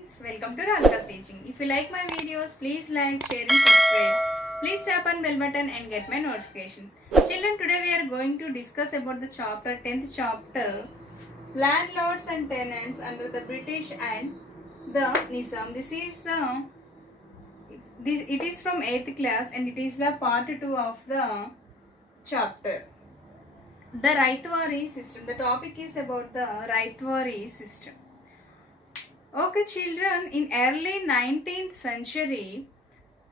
friends, welcome to Radhika's Teaching. If you like my videos, please like, share and subscribe. Please tap on bell button and get my notifications. Children, today we are going to discuss about the chapter 10th chapter, Landlords and Tenants under the British and the Nizam. It is from 8th class and it is the part 2 of the chapter. The Raitwari system. The topic is about the Raitwari system. Okay, children, in early 19th century,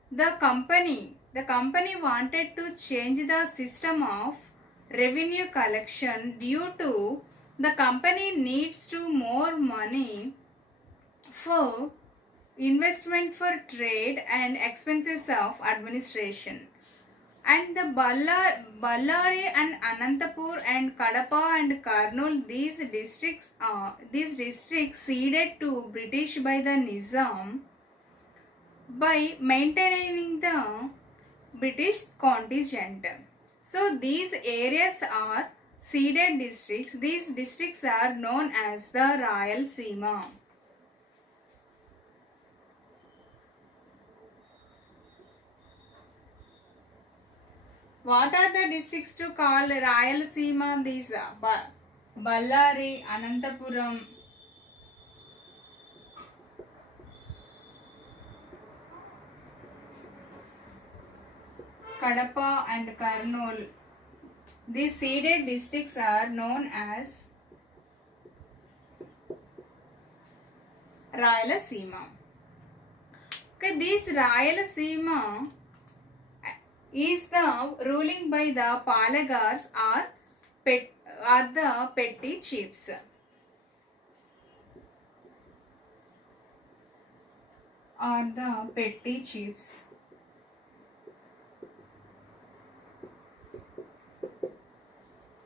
the company wanted to change the system of revenue collection due to the company needs to more money for investment for trade and expenses of administration. And the Ballari and Anantapur and Kadapa and Kurnool, these districts ceded to British by the Nizam by maintaining the British contingent. So these areas are ceded districts. These districts are known as the Rayalaseema. What are the districts to call Rayalaseema? These are Ballari, Anantapuram, Kadapa and Kurnool. These ceded districts are known as Rayalaseema. Okay, this Rayalaseema is the ruling by the Palagars or the petty chiefs. Or the petty chiefs.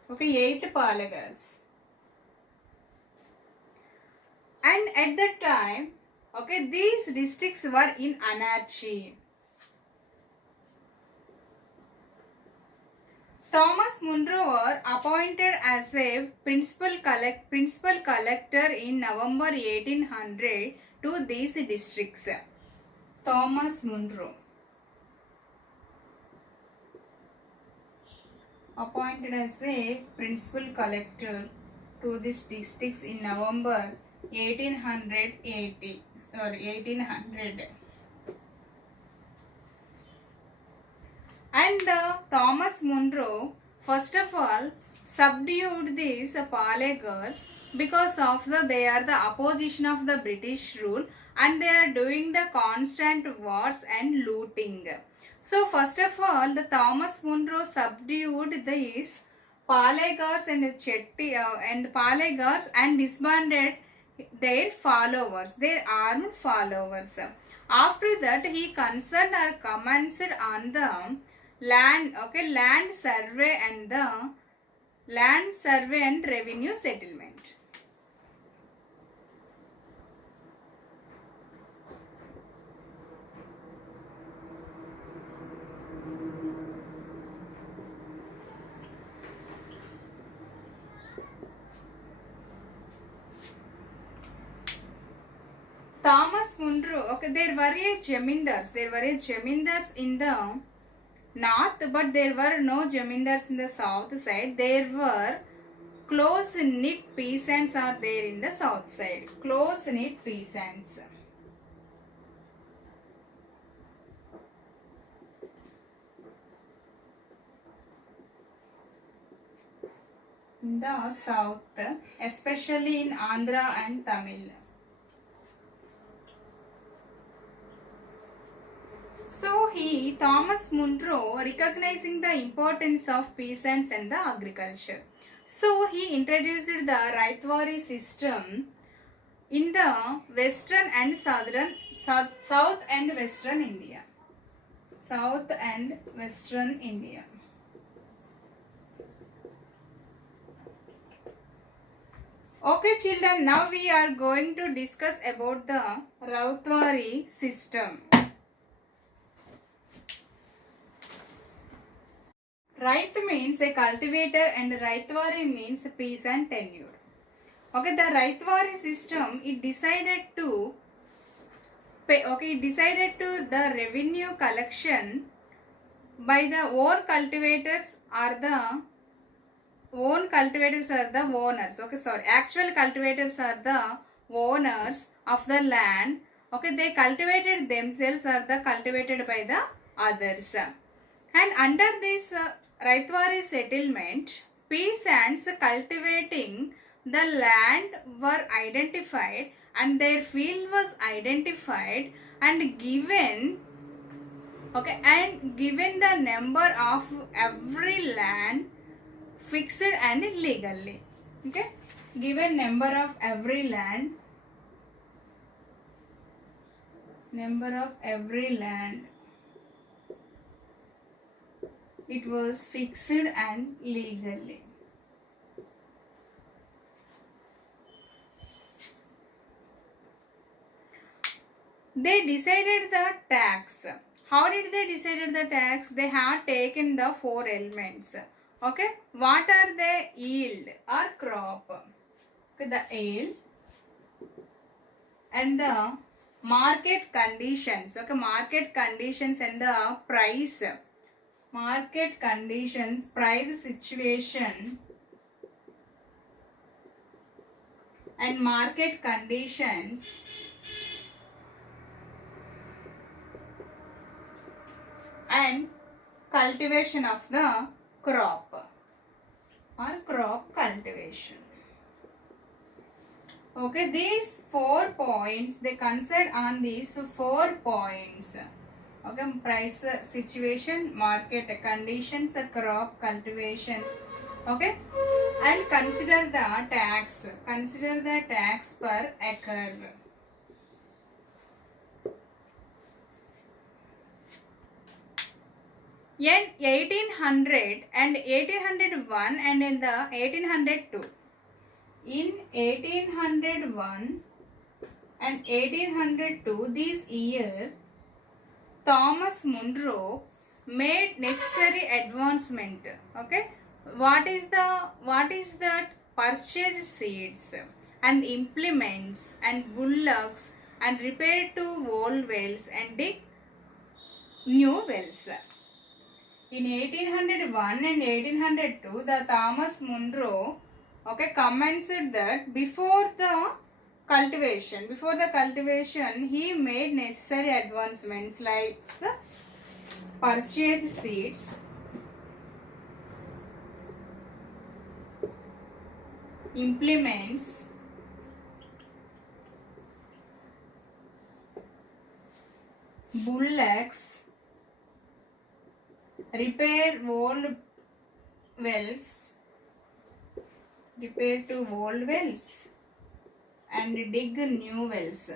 Okay, 8 Palagars. And at that time, okay, these districts were in anarchy. Thomas Munro were appointed as a principal collector in November 1800 to these districts. Thomas Munro appointed as a principal collector to these districts in November 1800. And Thomas Munro, first of all, subdued these Palagars because of they are the opposition of the British rule and they are doing the constant wars and looting. So first of all, the Thomas Munro subdued these Palagars and Palagars and disbanded their followers, their armed followers. After that, he concerned or commenced on the land survey and revenue settlement. Thomas Munro, okay, there were Jamindars in the north, but there were no Jamindars in the south side. There were close-knit peasants are there in the south side. Close-knit peasants. In the south, especially in Andhra and Tamil. So Thomas Munro, recognizing the importance of peasants and the agriculture. So he introduced the Raitwari system in the western and south and western India. South and western India. Okay, children, now we are going to discuss about the Raitwari system. Raith means a cultivator and Raitwari means peace and tenure. Okay, the Raitwari system, it decided to Okay, decided to the revenue collection by the own cultivators are the owners. Okay, sorry, actual cultivators are the owners of the land. Okay, they cultivated themselves or the cultivated by the others. And under this Raitwari settlement, peasants cultivating the land were identified and their field was identified and given. Okay, and given the number of every land fixed and legally. Okay, given number of every land, it was fixed and legally. They decided the tax. How did they decided the tax? They had taken the 4 elements. Okay, what are the yield or crop? Okay, the yield and the market conditions. Okay, market conditions and the price. Market conditions, price situation and market conditions and cultivation of the crop or crop cultivation. Okay, these 4 points, they consider on these 4 points. Okay, price situation, market conditions, crop cultivations. Okay, and consider the tax. Consider the tax per acre. In 1800 and 1801 and in the 1802. In 1801 and 1802, this year, Thomas Munro made necessary advancement. Okay, what is that? Purchase seeds and implements and bullocks and repair to old wells and dig new wells. In 1801 and 1802, the Thomas Munro, okay, commented that before the cultivation, he made necessary advancements like the purchase seeds, implements, bullocks, repair old wells, and dig new wells.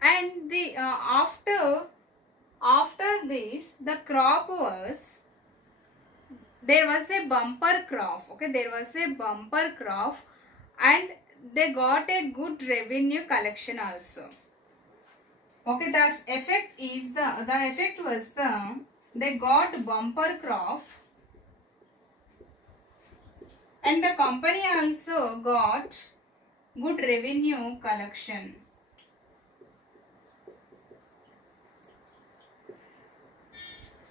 And the after this, the crop was, there was a bumper crop. Okay, there was a bumper crop and they got a good revenue collection also. Okay, the effect was they got bumper crop and the company also got good revenue collection.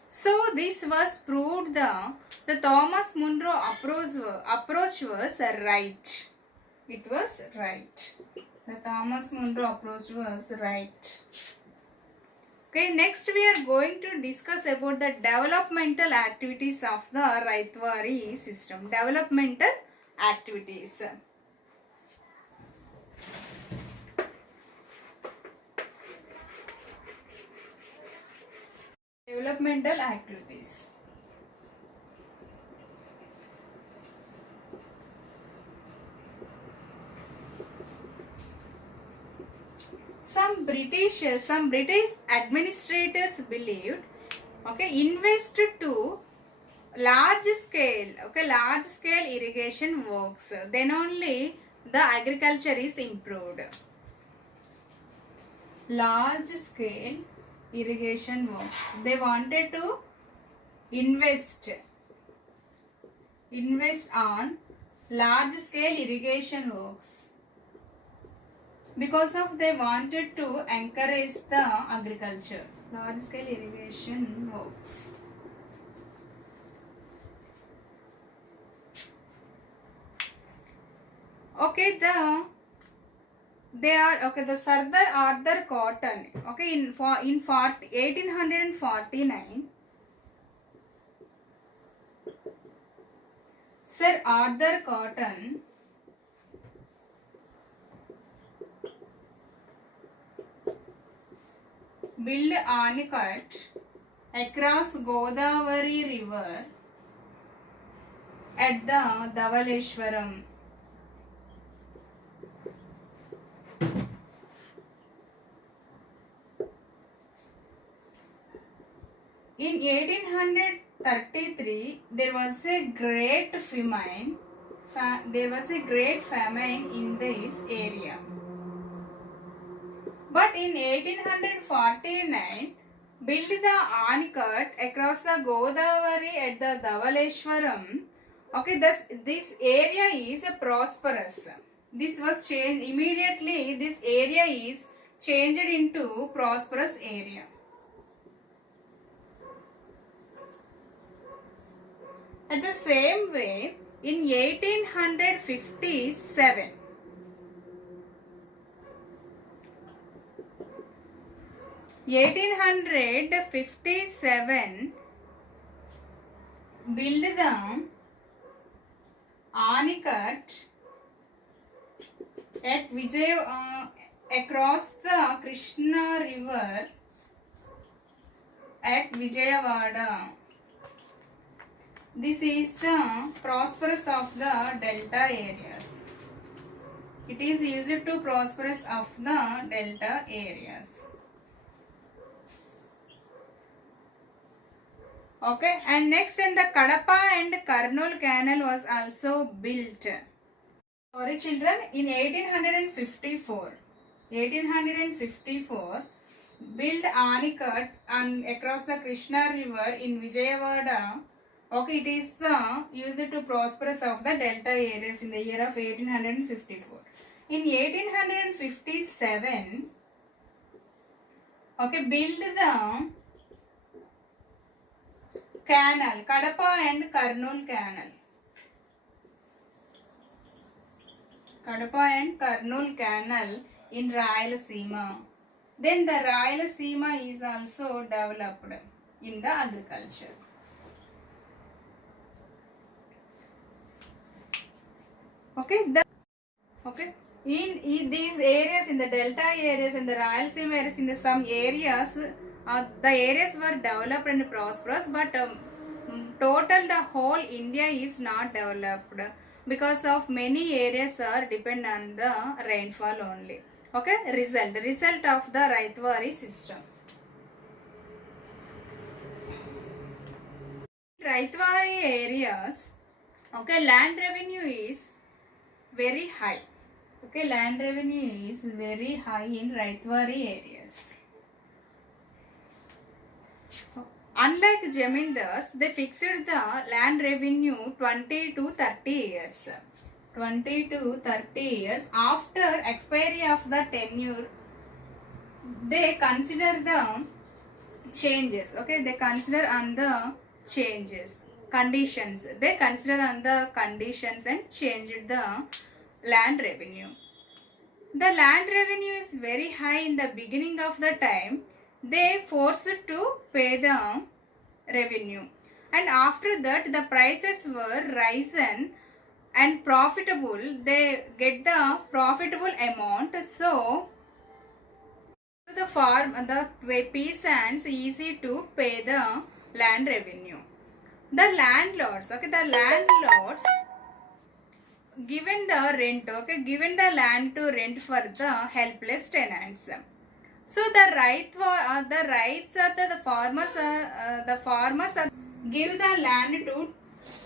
So this was proved the Thomas Munro approach was right. It was right. The Thomas Munro approach was right. Okay, next we are going to discuss about the developmental activities of the Raitwari system. Developmental activities. Developmental activities. Some British administrators believed, okay, invest to large scale irrigation works, then only the agriculture is improved. Large scale irrigation works, they wanted to invest invest on large scale irrigation works because of they wanted to encourage the agriculture. Large scale irrigation works. Okay, the Sardar Arthur Cotton. Okay, in 1849, Sir Arthur Cotton built Anicut across Godavari river at the Dhavaleshwaram. In 1833, there was a great famine. In this area. But in 1849, built the Anicut across the Godavari at the Dhavaleshwaram. Okay, this area is prosperous. This was changed immediately. This area is changed into prosperous area. At the same way, in 1857, built the Anicut at across the Krishna river at Vijayawada. This is the prosperous of the delta areas. It is used to prosperous of the delta areas. Okay, and next in the Kadapa and Kurnool canal was also built. Sorry children, in 1854, built Anicut across the Krishna river in Vijayawada. Okay, it is used to prosperous of the delta areas in the year of 1854. In 1857, okay, built the canal, Kadapa and Kurnool canal. Kadapa and Kurnool canal in Rayalaseema. Then the Rayalaseema is also developed in the agriculture. Okay, in these areas, in the delta areas, in the Rayalaseema areas, in some areas, the areas were developed and prosperous, but total the whole India is not developed because of many areas are depend on the rainfall only. Okay, result of the Raitwari system. Raitwari areas, okay, land revenue is very high. Okay, land revenue is very high in Raitwari areas. Unlike Jamindars, they fixed the land revenue 20 to 30 years. 20 to 30 years. After expiry of the tenure, they consider the changes. Okay, they consider on the changes, conditions. They consider on the conditions and changed the land revenue. The land revenue is very high in the beginning of the time. They forced to pay the revenue, and after that the prices were risen and profitable. They get the profitable amount, so the peasants easy to pay the land revenue. The landlords, okay, the landlords given the rent, okay, given the land to rent for the helpless tenants. So the rights are the farmers are give the land to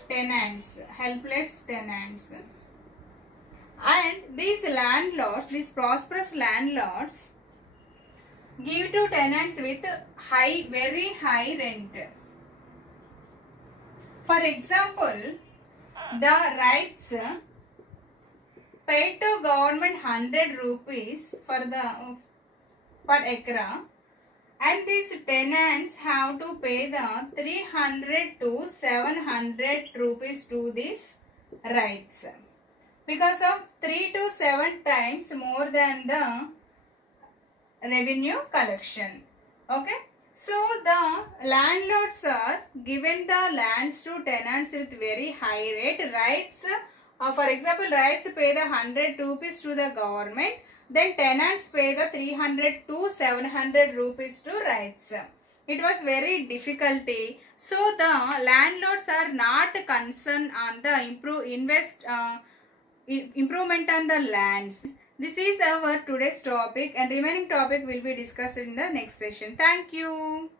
tenants, helpless tenants, and these landlords, these prosperous landlords, give to tenants with very high rent. For example, The rights paid to government 100 rupees for the per acre, and these tenants have to pay the 300 to 700 rupees to these rights, because of 3 to 7 times more than the revenue collection. Okay, so the landlords are given the lands to tenants with very high rate. Rights, for example, rights pay the 100 rupees to the government, then tenants pay the 300 to 700 rupees to rights. It was very difficulty. So the landlords are not concerned on the improvement on the lands. This is our today's topic, and remaining topic will be discussed in the next session. Thank you.